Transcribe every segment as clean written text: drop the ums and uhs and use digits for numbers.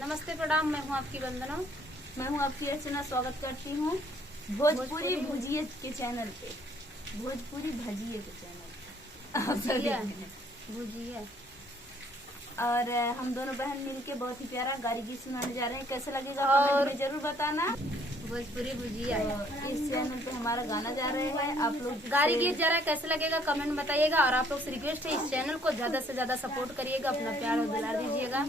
नमस्ते प्रणाम, मैं हूँ आपकी वंदना। मैं हूँ आपकी अर्चना। स्वागत करती हूँ भोजपुरी भुजिया के चैनल पे, भोजपुरी भजिए के चैनल आप सब देख रहे हैं। भुजिया और हम दोनों बहन मिलके बहुत ही प्यारा गाड़ी गीत सुनाने जा रहे हैं। कैसा लगेगा और कमेंट में जरूर बताना। भोजपुरी भुजिया तो इस चैनल पे हमारा गाना जा रहे हैं। आप लोग गाड़ी गीत जा रहा है, कैसे लगेगा कमेंट बताइएगा। और आप लोग से रिक्वेस्ट है, इस चैनल को ज्यादा से ज्यादा सपोर्ट करिएगा, अपना प्यार और दुलार दीजिएगा।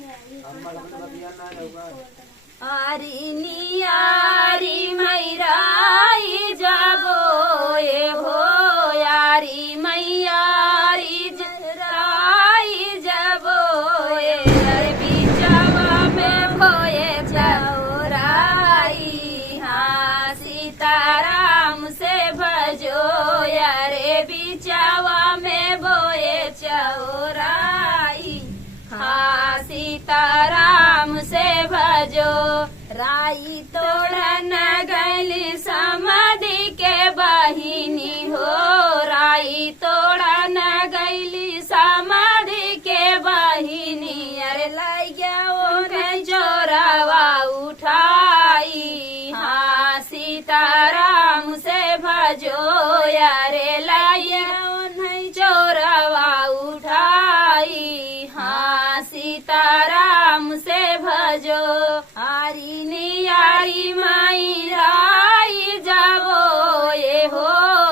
आरी नियारी मैराई जागो ये हो, यारी मैयारी जराई जबो ये, अरबी चावा में भोए चौराई। हाँ सीताराम से भजो यारे बिचावा में बोए चौराई। हाँ सीताराम से भजो। राई तोड़न गली समाधि के बहिनी हो, राई तोड़न गली समाधि के बहिनी। अरे लैया ओने चोरावा उठाई। हाँ सीताराम से भजो यारे लैया ओने चोरावा उठाई। हाँ सीताराम से भजो। आरी नियारी माई राई जाबो ये हो,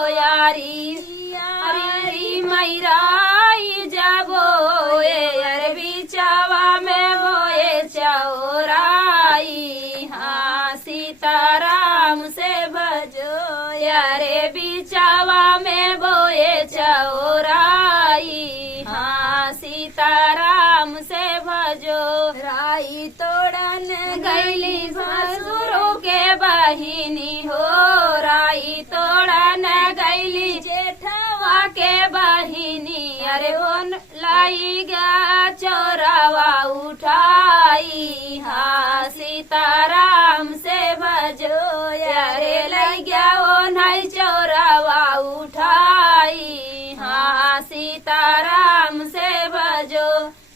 यारी यारी माई राई जाबो ये, अरबी चावा में बोए चौराई। हाँ सीताराम से भजो यारे बिचावा में बोए चौराई। हाँ सीताराम से भजो। राई तोड़न गैली ससुरों के बहिनी हो, राई तोड़न गैली जेठवा के बहिनी। अरे उन लाई गा चोरावा उठाई। हाँ सीताराम से भजो यारे लग गया वो नहीं चोरावा उठाई। हाँ सीताराम से भजो।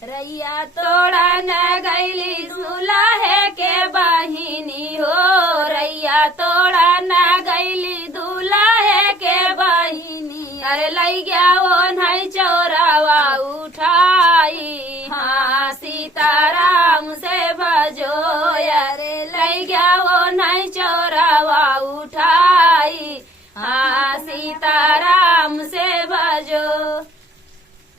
रैया तोड़न गैली दूल्हे के बहिनी हो, रैया तोड़न गैली दूल्हे के बहिनी। अरे लई गया वो